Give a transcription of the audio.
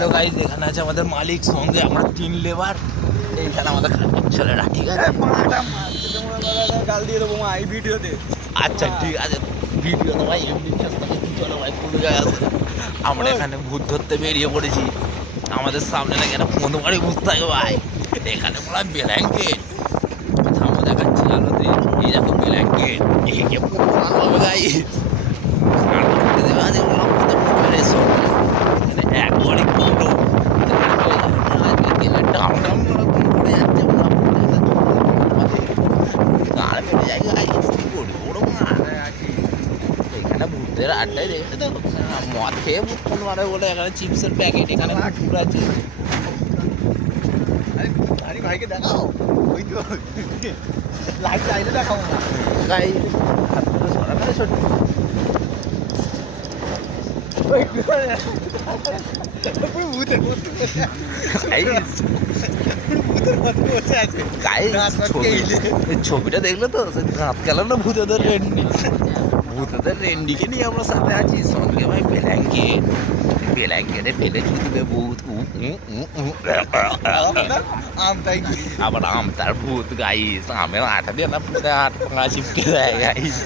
Hello guys, এখানে আছে আমাদের মালিক, সঙ্গে আমরা 3 লেবার। এইখানে আমাদের খারাপ ছেলেরা, ঠিক আছে? গাল দিয়ে দেবো মা এই ভিডিওতে। আচ্ছা ঠিক আছে, ভিডিও তো ভাই এমনি চেষ্টা করছি, চলো ভাই কোনো জায়গা আছে। আমরা এখানে ভূত ধরতে বেরিয়ে পড়েছি। আমাদের সামনে নাকি একটা পনেরো ভূত থাকে ভাই। এখানে পুরো ব্ল্যাঙ্কেট, থামো দেখাচ্ছি আলোতে। এই দেখো ব্ল্যাঙ্কেট, একে পুরো ভালো হবে গাইস। আর করতে দেবে আজ এগুলো আমাদের মোবাইলের সঙ্গে এখানে একবারই করলো গেলে ডাম ডাম করে যাচ্ছে। গান বেড়ে যায় গাইস, কি করবো ওরকম এখানে ভূতের আড্ডায় দেখতে তো মদ খেয়ে ভূত ফোন মারে বলে এখানে চিপসের প্যাকেট, এখানে কুকুর আছে। আরে ভাইকে দেখাও, ওই তো লাইট চাইলে দেখাও না গাই সরাকারে ছোট ভূতের বসে আছে। ছবিটা দেখলে তো দাঁত খেলানো ভূতেদের রেন্ডি, ভূতেদের রেন্ডিকে নিয়ে আমরা সাথে আছি। সঙ্গে ভাই ব্ল্যাঙ্কেট, ব্ল্যাঙ্কেটে ফেলে দিবে ভূত। আবার আমতার ভূত গাইস, আমের আঠা দিয়ে না পুরো হাত পা চিপকে দেয় গাইস।